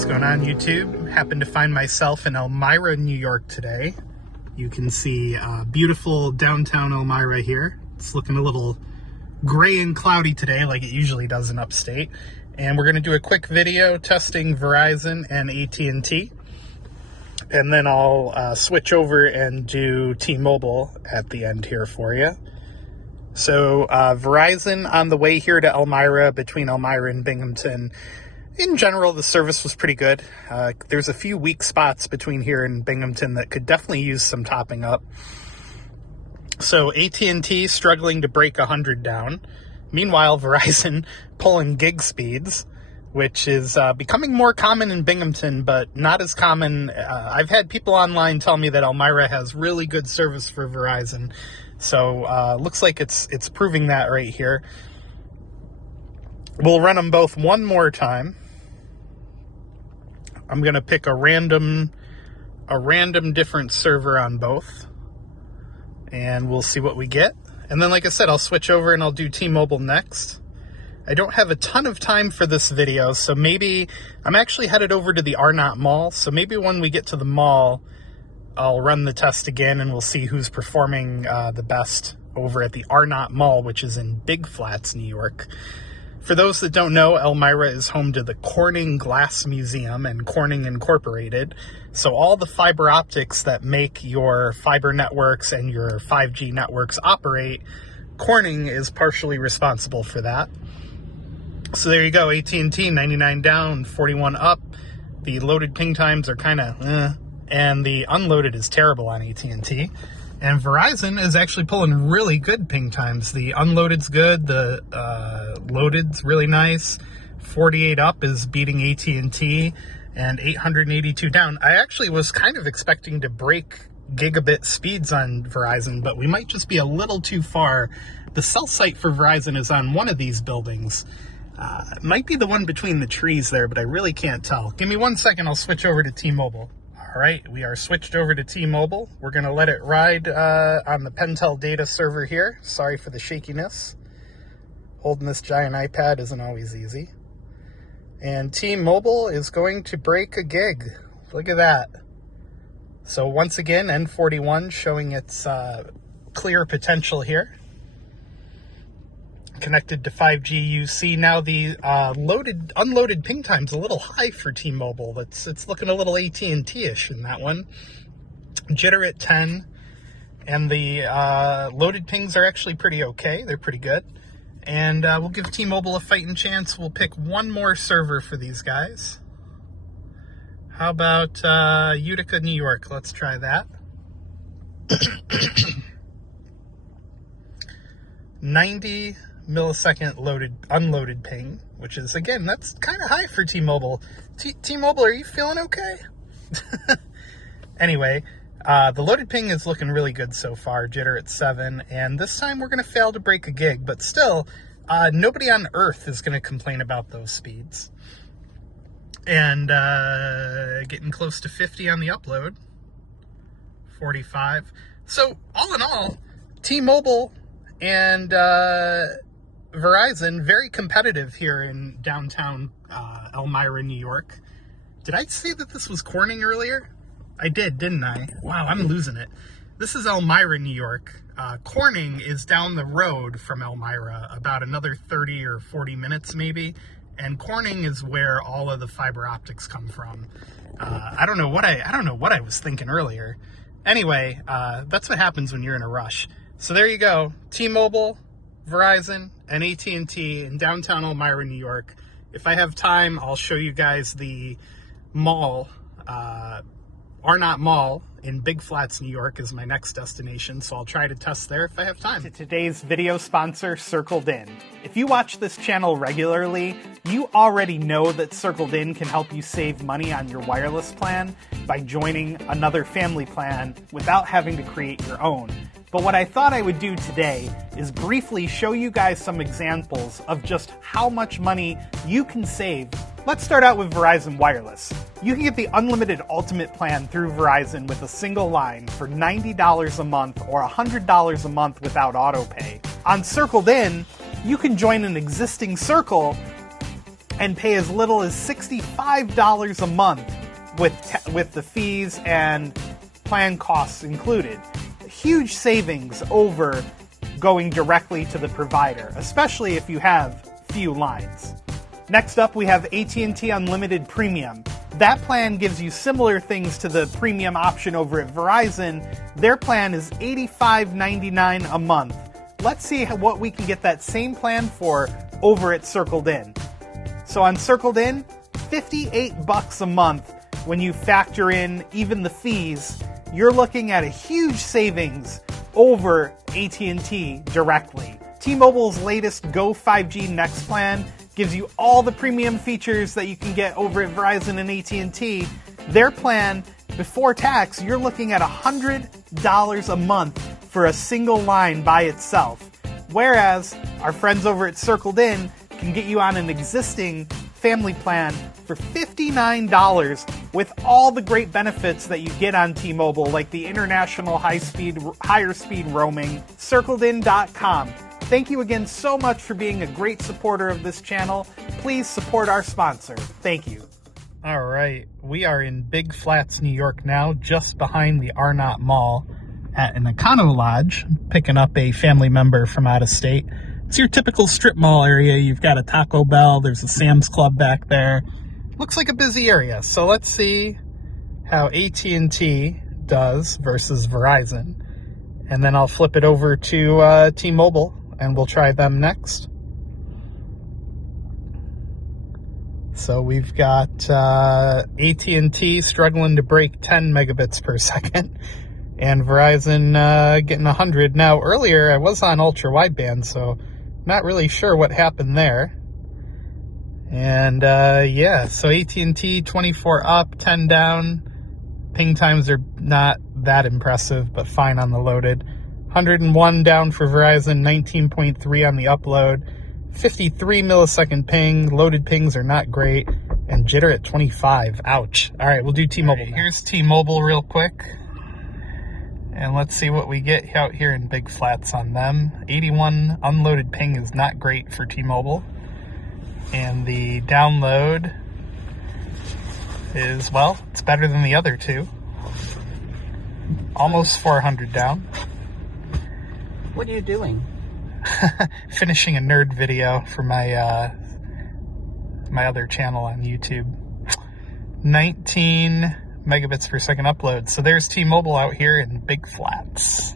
What's going on, YouTube? Happened to find myself in Elmira, New York today. You can see beautiful downtown Elmira here. It's looking a little gray and cloudy today like it usually does in Upstate. And we're going to do a quick video testing Verizon and AT&T. And then I'll switch over and do T-Mobile at the end here for you. So Verizon on the way here to Elmira, between Elmira and Binghamton. In general, the service was pretty good. There's a few weak spots between here and Binghamton that could definitely use some topping up. So AT&T struggling to break 100 down. Meanwhile, Verizon pulling gig speeds, which is becoming more common in Binghamton, but not as common. I've had people online tell me that Elmira has really good service for Verizon. So looks like it's proving that right here. We'll run them both one more time. I'm going to pick a random different server on both, and we'll see what we get. And then, like I said, I'll switch over and I'll do T-Mobile next. I don't have a ton of time for this video, so maybe I'm actually headed over to the Arnott Mall. So maybe when we get to the mall, I'll run the test again and we'll see who's performing the best over at the Arnott Mall, which is in Big Flats, New York. For those that don't know, Elmira is home to the Corning Glass Museum and Corning Incorporated. So all the fiber optics that make your fiber networks and your 5G networks operate, Corning is partially responsible for that. So there you go, AT&T 99 down, 41 up. The loaded ping times are kind of and the unloaded is terrible on AT&T. And Verizon is actually pulling really good ping times. The unloaded's good, the loaded's really nice. 48 up is beating AT&T, and 882 down. I actually was kind of expecting to break gigabit speeds on Verizon, but we might just be a little too far. The cell site for Verizon is on one of these buildings. It might be the one between the trees there, but I really can't tell. Give me 1 second, I'll switch over to T-Mobile. All right, we are switched over to T-Mobile. We're going to let it ride on the Pentel data server here. Sorry for the shakiness. Holding this giant iPad isn't always easy. And T-Mobile is going to break a gig. Look at that. So once again, N41 showing its clear potential here. Connected to 5G UC. Now the unloaded ping time's a little high for T-Mobile. It's looking a little AT&T-ish in that one. Jitter at 10, and the loaded pings are actually pretty okay. They're pretty good. And we'll give T-Mobile a fighting chance. We'll pick one more server for these guys. How about Utica, New York? Let's try that. 90 millisecond unloaded ping, which is, again, that's kind of high for T-Mobile. T-Mobile, are you feeling okay? Anyway, the loaded ping is looking really good so far. Jitter at 7, and this time we're going to fail to break a gig, but still, nobody on Earth is going to complain about those speeds. And getting close to 50 on the upload. 45. So, all in all, T-Mobile and Verizon, very competitive here in downtown Elmira, New York. Did I say that this was Corning earlier? I did, didn't I? Wow, I'm losing it. This is Elmira, New York. Corning is down the road from Elmira, about another 30 or 40 minutes maybe. And Corning is where all of the fiber optics come from. I don't know what I was thinking earlier. Anyway, that's what happens when you're in a rush. So there you go, T-Mobile, Verizon, and AT&T in downtown Elmira, New York. If I have time, I'll show you guys the mall. Arnott Mall in Big Flats, New York is my next destination, so I'll try to test there if I have time. To today's video sponsor, Circled In. If you watch this channel regularly, you already know that Circled In can help you save money on your wireless plan by joining another family plan without having to create your own. But what I thought I would do today is briefly show you guys some examples of just how much money you can save. Let's start out with Verizon Wireless. You can get the unlimited ultimate plan through Verizon with a single line for $90 a month or $100 a month without auto pay. On Circled In, you can join an existing circle and pay as little as $65 a month with the fees and plan costs included. Huge savings over going directly to the provider, especially if you have few lines. Next up, we have AT&T Unlimited Premium. That plan gives you similar things to the premium option over at Verizon. Their plan is $85.99 a month. Let's see what we can get that same plan for over at Circled In. So on Circled In, $58 a month. When you factor in even the fees, you're looking at a huge savings over AT&T directly. T-Mobile's latest Go 5G Next plan gives you all the premium features that you can get over at Verizon and AT&T. Their plan, before tax, you're looking at $100 a month for a single line by itself. Whereas our friends over at Circled In can get you on an existing family plan for $59 with all the great benefits that you get on T-Mobile, like the international higher speed roaming. CircledIn.com. Thank you again so much for being a great supporter of this channel. Please support our sponsor. Thank you. All right, we are in Big Flats, New York now, just behind the Arnott Mall at an Econo Lodge, picking up a family member from out of state. It's your typical strip mall area. You've got a Taco Bell, there's a Sam's Club back there. Looks like a busy area. So let's see how AT&T does versus Verizon. And then I'll flip it over to T-Mobile, and we'll try them next. So we've got AT&T struggling to break 10 megabits per second, and Verizon getting 100. Now, earlier I was on ultra wideband, so not really sure what happened there. And yeah, so AT&T 24 up, 10 down. Ping times are not that impressive, but fine on the loaded. 101 down for Verizon, 19.3 on the upload. 53 millisecond ping. Loaded pings are not great. And jitter at 25. Ouch. All right, we'll do T-Mobile. Right, here's T-Mobile real quick. And let's see what we get out here in Big Flats on them. 81 unloaded ping is not great for T-Mobile. And the download is, well, it's better than the other two. Almost 400 down. What are you doing? Finishing a nerd video for my my other channel on YouTube. 19 megabits per second upload. So there's T-Mobile out here in Big Flats.